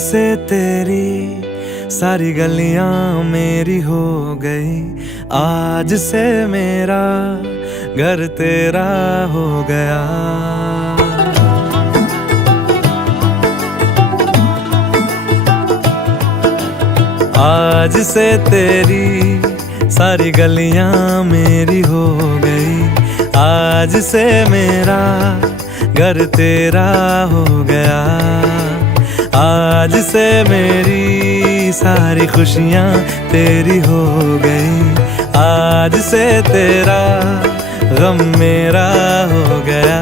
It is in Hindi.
से तेरी सारी गलियां मेरी हो गई, आज से मेरा घर तेरा हो गया। आज से तेरी सारी गलियां मेरी हो गई, आज से मेरा घर तेरा हो गया। आज से मेरी सारी खुशियां तेरी हो गई, आज से तेरा गम मेरा हो गया।